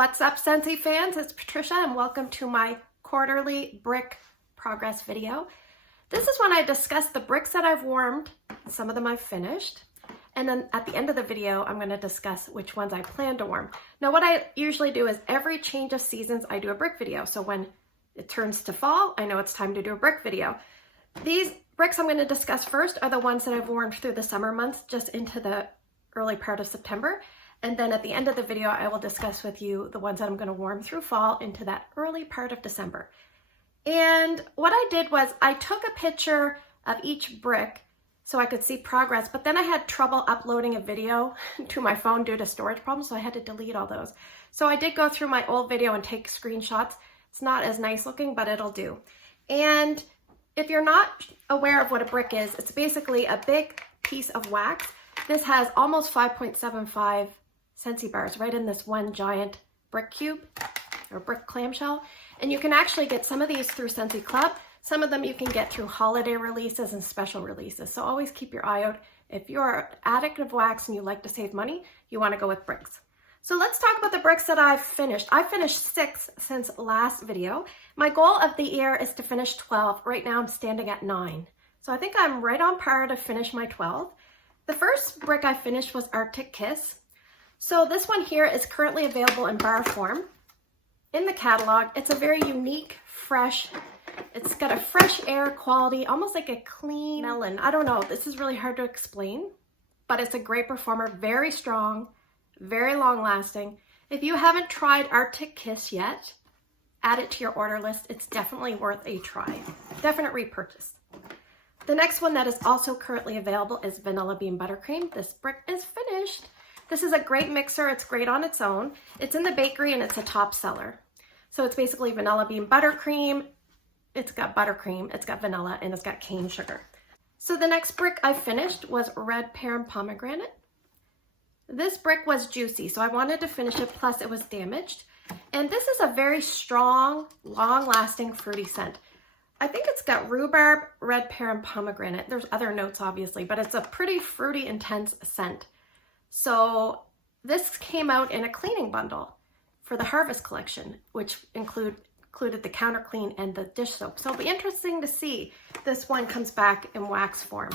What's up, Scentsy fans? It's Patricia and welcome to my quarterly brick progress video. This is when I discuss the bricks that I've warmed, some of them I've finished, and then at the end of the video, I'm going to discuss which ones I plan to warm. Now, what I usually do is every change of seasons, I do a brick video. So when it turns to fall, I know it's time to do a brick video. These bricks I'm going to discuss first are the ones that I've warmed through the summer months, just into the early part of September. And then at the end of the video, I will discuss with you the ones that I'm going to warm through fall into that early part of December. And what I did was I took a picture of each brick so I could see progress, but then I had trouble uploading a video to my phone due to storage problems, so I had to delete all those. So I did go through my old video and take screenshots. It's not as nice looking, but it'll do. And if you're not aware of what a brick is, it's basically a big piece of wax. This has almost 5.75 Scentsy bars right in this one giant brick cube or brick clamshell. And you can actually get some of these through Scentsy Club. Some of them you can get through holiday releases and special releases. So always keep your eye out. If you're an addict of wax and you like to save money, you want to go with bricks. So let's talk about the bricks that I've finished. I've finished 6 since last video. My goal of the year is to finish 12. Right now I'm standing at 9. So I think I'm right on par to finish my 12. The first brick I finished was Arctic Kiss. So this one here is currently available in bar form in the catalog. It's a very unique, fresh, it's got a fresh air quality, almost like a clean melon. I don't know, this is really hard to explain, but it's a great performer, very strong, very long lasting. If you haven't tried Arctic Kiss yet, add it to your order list. It's definitely worth a try. Definite repurchase. The next one that is also currently available is Vanilla Bean Buttercream. This brick is finished. This is a great mixer. It's great on its own. It's in the bakery and it's a top seller. So it's basically vanilla bean buttercream. It's got buttercream, it's got vanilla, and it's got cane sugar. So the next brick I finished was Red Pear and Pomegranate. This brick was juicy, so I wanted to finish it, plus it was damaged. And this is a very strong, long-lasting fruity scent. I think it's got rhubarb, red pear, and pomegranate. There's other notes, obviously, but it's a pretty fruity, intense scent. So this came out in a cleaning bundle for the Harvest collection, which included the counter clean and the dish soap. So it'll be interesting to see this one comes back in wax form.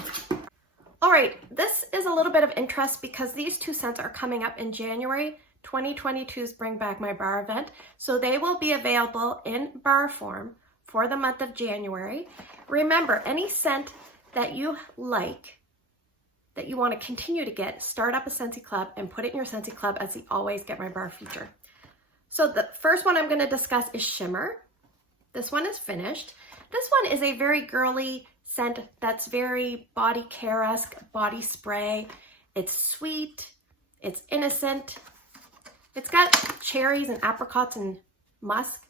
All right, this is a little bit of interest because these 2 scents are coming up in January 2022's Bring Back My Bar event. So they will be available in bar form for the month of January. Remember, any scent that you like, that you want to continue to get, start up a Scentsy Club and put it in your Scentsy Club as the Always Get My Bar feature. So the first one I'm going to discuss is Shimmer. This one is finished. This one is a very girly scent that's very body care-esque, body spray. It's sweet, it's innocent. It's got cherries and apricots and musk,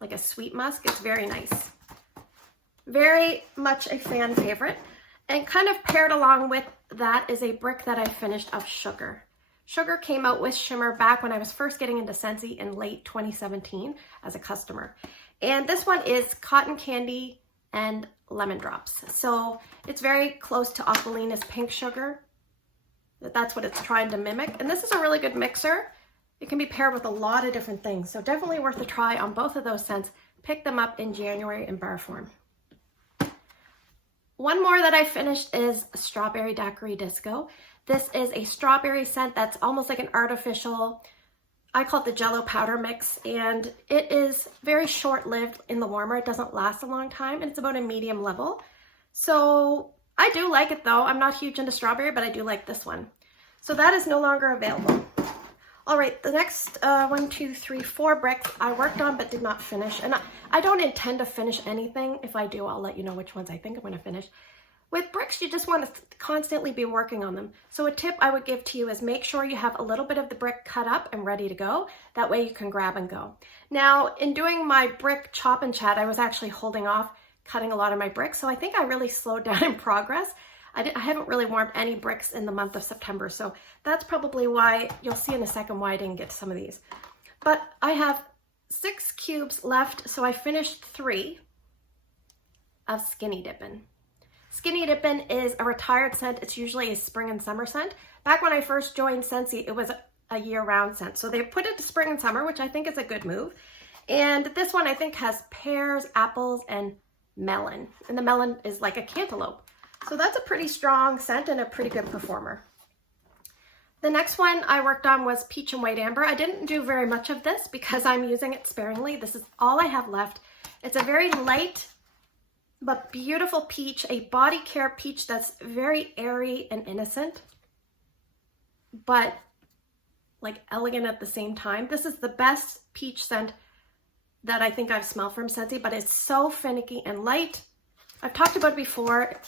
like a sweet musk. It's very nice. Very much a fan favorite. And kind of paired along with that is a brick that I finished of Sugar. Sugar came out with Shimmer back when I was first getting into Scentsy in late 2017 as a customer. And this one is cotton candy and lemon drops. So it's very close to Aquilina's pink sugar. That's what it's trying to mimic. And this is a really good mixer. It can be paired with a lot of different things. So definitely worth a try on both of those scents. Pick them up in January in bar form. One more that I finished is Strawberry Daiquiri Disco. This is a strawberry scent that's almost like an artificial, I call it the Jello powder mix, and it is very short-lived in the warmer. It doesn't last a long time, and it's about a medium level. So I do like it though. I'm not huge into strawberry, but I do like this one. So that is no longer available. All right, the next 1, 2, 3, 4 bricks I worked on but did not finish. And I don't intend to finish anything. If I do, I'll let you know which ones I think I'm going to finish. With bricks, you just want to constantly be working on them. So a tip I would give to you is make sure you have a little bit of the brick cut up and ready to go. That way you can grab and go. Now, in doing my brick chop and chat, I was actually holding off cutting a lot of my bricks. So I think I really slowed down in progress. I haven't really warmed any bricks in the month of September, so that's probably why, you'll see in a second why I didn't get to some of these. But I have 6 cubes left, so I finished 3 of Skinny Dippin'. Skinny Dippin' is a retired scent. It's usually a spring and summer scent. Back when I first joined Scentsy, it was a year-round scent. So they put it to spring and summer, which I think is a good move. And this one I think has pears, apples, and melon. And the melon is like a cantaloupe. So that's a pretty strong scent and a pretty good performer. The next one I worked on was Peach and White Amber. I didn't do very much of this because I'm using it sparingly. This is all I have left. It's a very light but beautiful peach, a body care peach that's very airy and innocent, but like elegant at the same time. This is the best peach scent that I think I've smelled from Scentsy, but it's so finicky and light. I've talked about it before.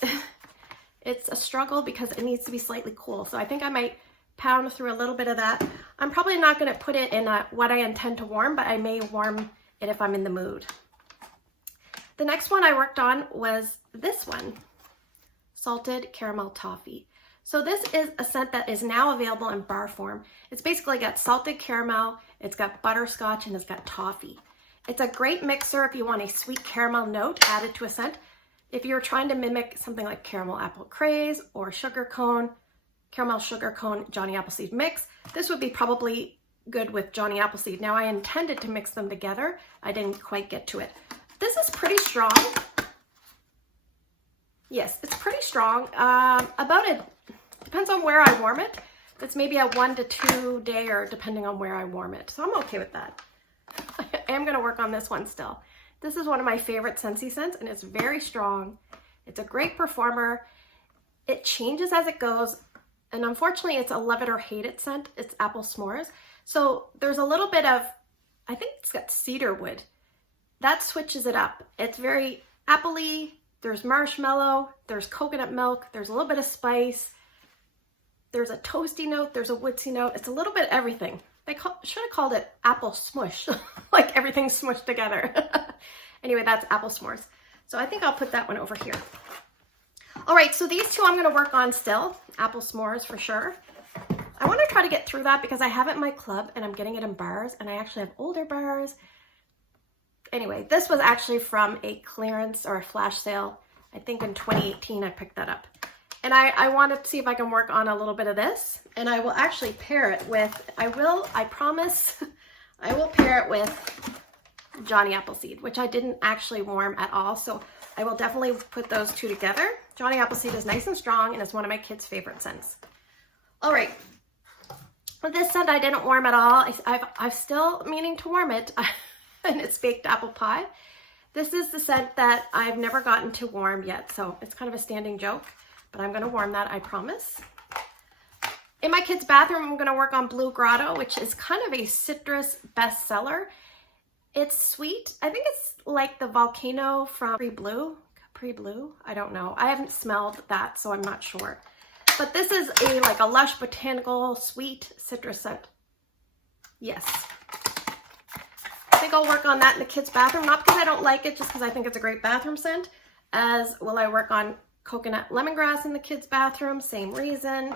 It's a struggle because it needs to be slightly cool. So I think I might pound through a little bit of that. I'm probably not going to put it in what I intend to warm, but I may warm it if I'm in the mood. The next one I worked on was this one, Salted Caramel Toffee. So this is a scent that is now available in bar form. It's basically got salted caramel, it's got butterscotch, and it's got toffee. It's a great mixer if you want a sweet caramel note added to a scent. If you're trying to mimic something like caramel apple craze or sugar cone, caramel sugar cone, Johnny Appleseed mix, this would be probably good with Johnny Appleseed. Now I intended to mix them together. I didn't quite get to it. This is pretty strong. Yes, it's pretty strong. Depends on where I warm it. It's maybe a 1 to 2 day or depending on where I warm it. So I'm okay with that. I am gonna work on this one still. This is one of my favorite Scentsy scents and it's very strong. It's a great performer. It changes as it goes. And unfortunately it's a love it or hate it scent. It's apple s'mores. So there's a little bit of, I think it's got cedar wood. That switches it up. It's very appley. There's marshmallow, there's coconut milk, there's a little bit of spice. There's a toasty note, there's a woodsy note. It's a little bit of everything. They should have called it apple smush, like everything smushed together. Anyway, that's apple s'mores. So I think I'll put that one over here. All right, so these two I'm gonna work on still. Apple s'mores for sure. I wanna try to get through that because I have it in my club and I'm getting it in bars and I actually have older bars. Anyway, this was actually from a clearance or a flash sale. I think in 2018 I picked that up. And I wanted to see if I can work on a little bit of this. And I will actually pair it with, I promise, I will pair it with Johnny Appleseed, which I didn't actually warm at all. So I will definitely put those two together. Johnny Appleseed is nice and strong and it's one of my kids' favorite scents. All right, with this scent I didn't warm at all. I'm still meaning to warm it. And it's baked apple pie. This is the scent that I've never gotten to warm yet, so it's kind of a standing joke, but I'm gonna warm that, I promise. In my kids' bathroom, I'm gonna work on Blue Grotto, which is kind of a citrus bestseller. It's sweet. I think it's like the volcano from Capri Blue, I don't know. I haven't smelled that, so I'm not sure. But this is like a lush botanical sweet citrus scent. Yes. I think I'll work on that in the kids' bathroom, not because I don't like it, just because I think it's a great bathroom scent, as will I work on Coconut Lemongrass in the kids' bathroom, same reason,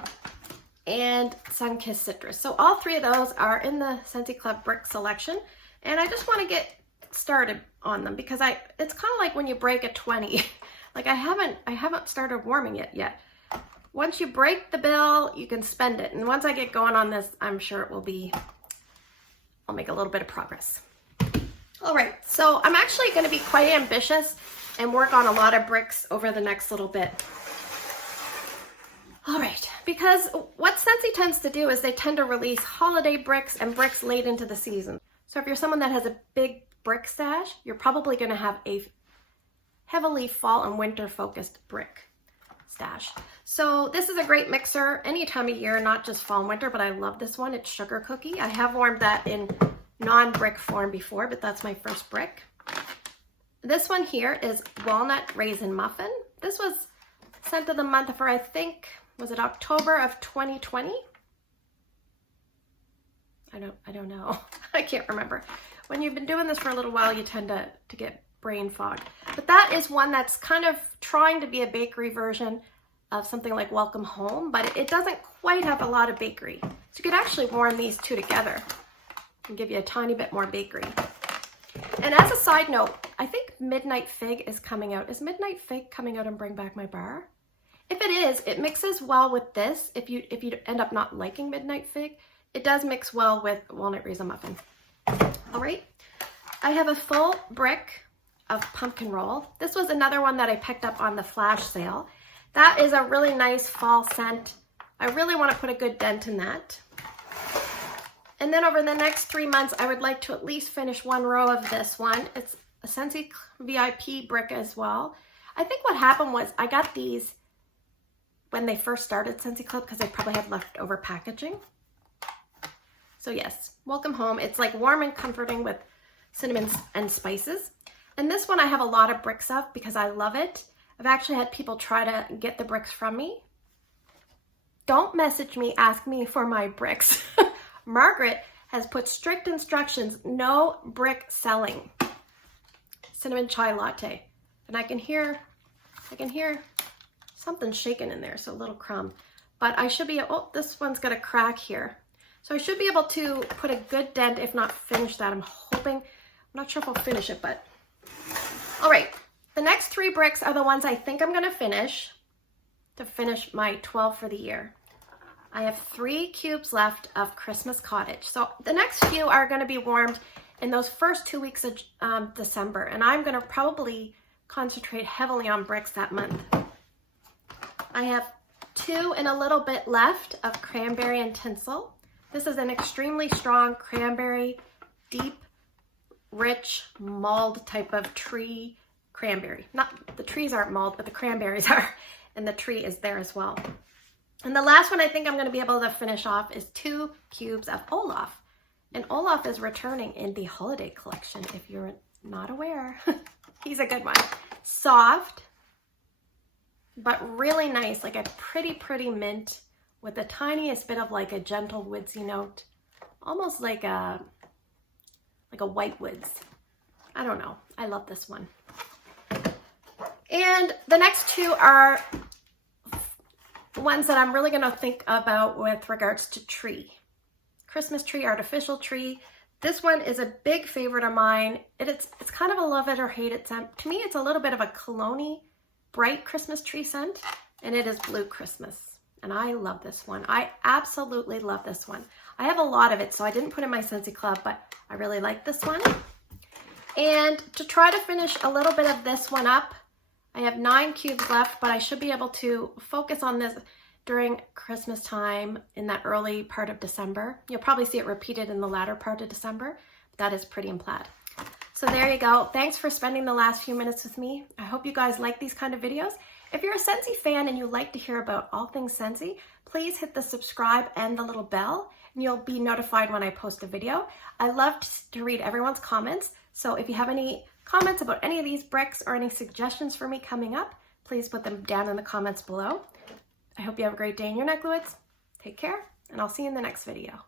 and Sunkissed Citrus. So all three of those are in the Scentsy Club Brick selection, and I just want to get started on them because it's kind of like when you break a 20. Like I haven't started warming it yet. Once you break the bill, you can spend it, and once I get going on this, I'm sure it will be, I'll make a little bit of progress. All right, so I'm actually going to be quite ambitious and work on a lot of bricks over the next little bit. All right, because what Scentsy tends to do is they tend to release holiday bricks and bricks late into the season. So if you're someone that has a big brick stash, you're probably going to have a heavily fall and winter focused brick stash. So this is a great mixer any time of year, not just fall and winter, but I love this one. It's Sugar Cookie. I have warmed that in non-brick form before, but that's my first brick. This one here is Walnut Raisin Muffin. This was scent of the month for, I think, was it October of 2020? I don't know. I can't remember. When you've been doing this for a little while, you tend to get brain fog. But that is one that's kind of trying to be a bakery version of something like Welcome Home, but it doesn't quite have a lot of bakery. So you could actually warm these two together and give you a tiny bit more bakery. And as a side note, I think Midnight Fig is coming out. Is Midnight Fig coming out and Bring Back My Bar? If it is, it mixes well with this. If you end up not liking Midnight Fig, it does mix well with walnut raisin muffin. All right, I have a full brick of pumpkin roll. This was another one that I picked up on the flash sale. That is a really nice fall scent. I really want to put a good dent in that. And then over the next 3 months, I would like to at least finish one row of this one. It's a Scentsy VIP brick as well. I think what happened was I got these when they first started Scentsy Club because they probably had leftover packaging. So yes, welcome home. It's like warm and comforting with cinnamon and spices. And this one I have a lot of bricks of because I love it. I've actually had people try to get the bricks from me. Don't message me, ask me for my bricks. Margaret has put strict instructions, no brick selling. Cinnamon chai latte. And I can hear something shaking in there, so a little crumb. But I should be, oh, this one's got a crack here. So I should be able to put a good dent, if not finish that. I'm hoping, I'm not sure if I'll finish it, but. All right, the next 3 bricks are the ones I think I'm gonna finish to finish my 12 for the year. I have 3 cubes left of Christmas Cottage. So the next few are gonna be warmed in those first 2 weeks of December, and I'm gonna probably concentrate heavily on bricks that month. I have 2 and a little bit left of cranberry and tinsel. This is an extremely strong cranberry, deep, rich, mulled type of tree cranberry. Not, the trees aren't mulled, but the cranberries are, and the tree is there as well. And the last one I think I'm going to be able to finish off is 2 cubes of Olaf. And Olaf is returning in the holiday collection, if you're not aware. He's a good one. Soft, but really nice, like a pretty mint with the tiniest bit of like a gentle woodsy note, almost like a white woods. I don't know. I love this one. And the next 2 are ones that I'm really going to think about with regards to tree. Christmas tree, artificial tree. This one is a big favorite of mine. It's kind of a love it or hate it scent. To me, it's a little bit of a cologne-y, bright Christmas tree scent, and it is Blue Christmas. And I love this one. I absolutely love this one. I have a lot of it, so I didn't put in my Scentsy Club, but I really like this one. And to try to finish a little bit of this one up, I have 9 cubes left, but I should be able to focus on this during Christmas time in that early part of December. You'll probably see it repeated in the latter part of December, but that is Pretty and Plaid. So there you go. Thanks for spending the last few minutes with me. I hope you guys like these kind of videos. If you're a Scentsy fan and you like to hear about all things Scentsy, please hit the subscribe and the little bell, and you'll be notified when I post a video. I love to read everyone's comments, so if you have any comments about any of these bricks or any suggestions for me coming up, please put them down in the comments below. I hope you have a great day in your neck of the woods. Take care, and I'll see you in the next video.